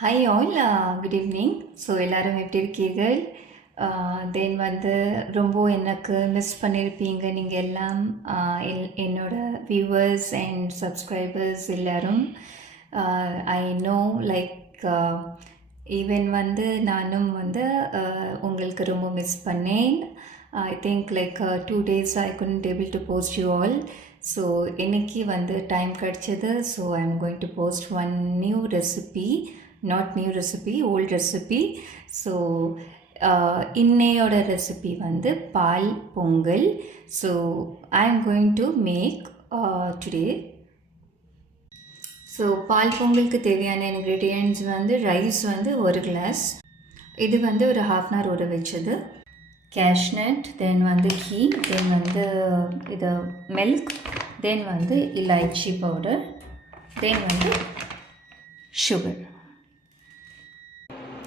Hi all, good evening. So எல்லோரும் எப்படி இருக்கீர்கள்? தென் வந்து ரொம்ப எனக்கு மிஸ் பண்ணியிருப்பீங்க நீங்கள் எல்லாம், என்னோட வியூவர்ஸ் அண்ட் சப்ஸ்கிரைபர்ஸ் எல்லோரும். ஐ நோ லைக் ஈவன் வந்து நானும் வந்து உங்களுக்கு ரொம்ப மிஸ் பண்ணேன். I think like 2 days I couldn't able to post you all. So இன்னைக்கு வந்து டைம் கிடச்சிது. So I am going to post one new recipe, not new recipe, old recipe. So இன்னையோட ரெசிபி வந்து பால் Pongal. So I am going to make today. So பால் பொங்கலுக்கு தேவையான ingredients வந்து ரைஸ் வந்து 1 glass, இது வந்து ஒரு 1/2 hour ஊற வச்சது, கேஷ்நட், தென் வந்து கீ, தென் வந்து இது மில்க், தென் வந்து இலாய்ச்சி பவுடர், தென் வந்து sugar.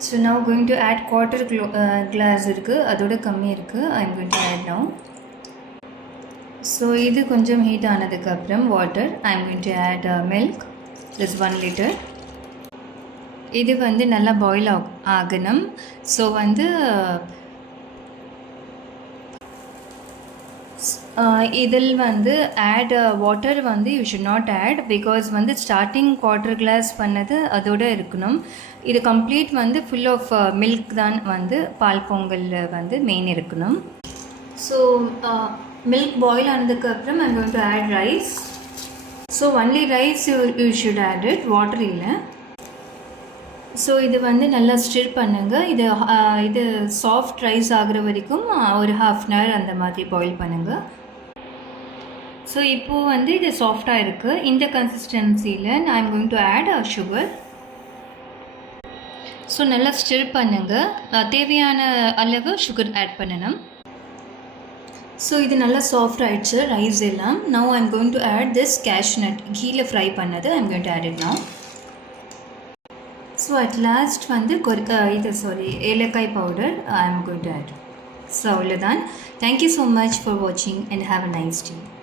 So now going to add 1/4 glass இருக்குது, அதோட கம்மி இருக்குது. I am going to add now. So இது கொஞ்சம் ஹீட் ஆனதுக்கப்புறம் water, I am going to add milk, this 1 liter. இது வந்து நல்லா பாயில் ஆகணும். ஸோ வந்து இதில் வந்து ஆட் வாட்டர் வந்து you should not add, because வந்து ஸ்டார்டிங் 1/4 glass பண்ணது அதோடு இருக்கணும். இது கம்ப்ளீட் வந்து ஃபுல் ஆஃப் மில்க் தான் வந்து பால் பொங்கலில் வந்து மெயின் இருக்கணும். ஸோ மில்க் பாயில் ஆனதுக்கப்புறம் I'm going to add rice. So only rice you should add it, water இல்லை. ஸோ இது வந்து நல்லா ஸ்டிர் பண்ணுங்கள். இது சாஃப்ட் ரைஸ் ஆகிற வரைக்கும் ஒரு 1/2 hour அந்த மாதிரி பாயில் பண்ணுங்கள். ஸோ இப்போது வந்து இது சாஃப்டாக இருக்குது. இந்த கன்சிஸ்டன்சியில் I am going to add sugar. So நல்லா ஸ்டிர் பண்ணுங்கள். தேவையான அளவு சுகர் ஆட் பண்ணணும். ஸோ இது நல்லா சாஃப்ட் ஆகிடுச்சு ரைஸ் எல்லாம். Now I am going to add this cashew nut, கீழே ஃப்ரை பண்ணது I am going to add it now. So at last வந்து ஏலக்காய் powder I am going to add. So அவ்வளோதான். தேங்க்யூ ஸோ மச் ஃபார் வாட்சிங் and have a nice day.